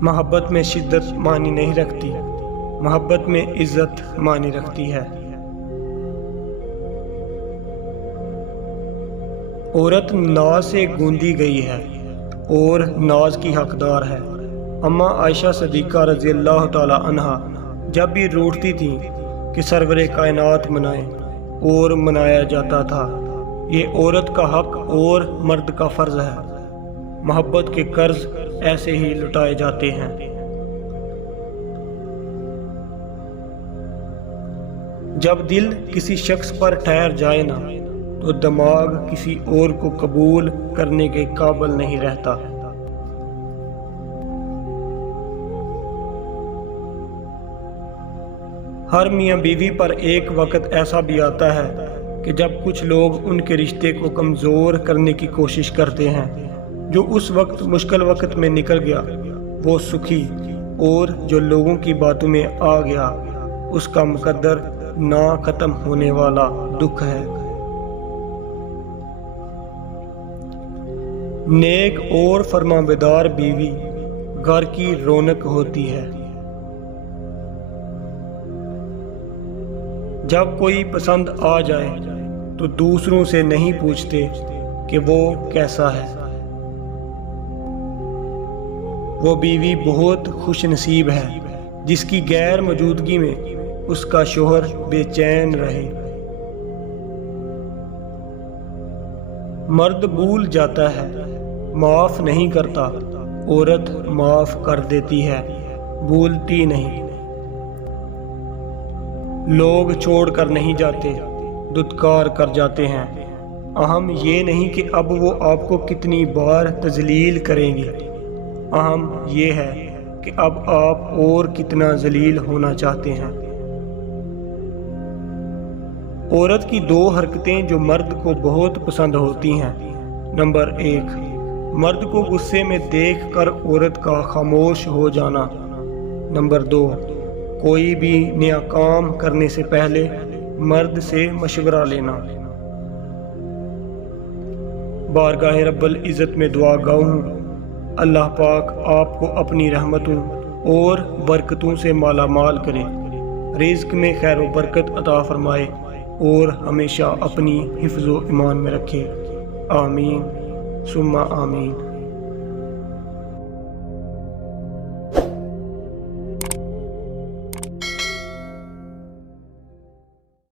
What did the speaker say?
محبت میں شدت معنی نہیں رکھتی، محبت میں عزت معنی رکھتی ہے۔ عورت ناز سے گوندی گئی ہے اور ناز کی حقدار ہے۔ اماں عائشہ صدیقہ رضی اللہ تعالی عنہا جب بھی روٹھتی تھیں کہ سرور کائنات منائیں، اور منایا جاتا تھا۔ یہ عورت کا حق اور مرد کا فرض ہے۔ محبت کے قرض ایسے ہی لٹائے جاتے ہیں۔ جب دل کسی شخص پر ٹھہر جائے نا، تو دماغ کسی اور کو قبول کرنے کے قابل نہیں رہتا۔ ہر میاں بیوی پر ایک وقت ایسا بھی آتا ہے کہ جب کچھ لوگ ان کے رشتے کو کمزور کرنے کی کوشش کرتے ہیں۔ جو اس وقت مشکل وقت میں نکل گیا وہ سکھی، اور جو لوگوں کی باتوں میں آ گیا اس کا مقدر نہ ختم ہونے والا دکھ ہے۔ نیک اور فرمانبردار بیوی گھر کی رونق ہوتی ہے۔ جب کوئی پسند آ جائے تو دوسروں سے نہیں پوچھتے کہ وہ کیسا ہے۔ وہ بیوی بہت خوش نصیب ہے جس کی غیر موجودگی میں اس کا شوہر بے چین رہے۔ مرد بھول جاتا ہے، معاف نہیں کرتا، عورت معاف کر دیتی ہے، بھولتی نہیں۔ لوگ چھوڑ کر نہیں جاتے، دھتکار کر جاتے ہیں۔ اہم یہ نہیں کہ اب وہ آپ کو کتنی بار تذلیل کریں گے، اہم یہ ہے کہ اب آپ اور کتنا ذلیل ہونا چاہتے ہیں۔ عورت کی دو حرکتیں جو مرد کو بہت پسند ہوتی ہیں۔ نمبر 1، مرد کو غصے میں دیکھ کر عورت کا خاموش ہو جانا۔ نمبر 2، کوئی بھی نیا کام کرنے سے پہلے مرد سے مشورہ لینا۔ بارگاہ رب العزت میں دعا گو ہوں، اللہ پاک آپ کو اپنی رحمتوں اور برکتوں سے مالا مال کرے، رزق میں خیر و برکت عطا فرمائے اور ہمیشہ اپنی حفظ و ایمان میں رکھے۔ آمین ثم آمین۔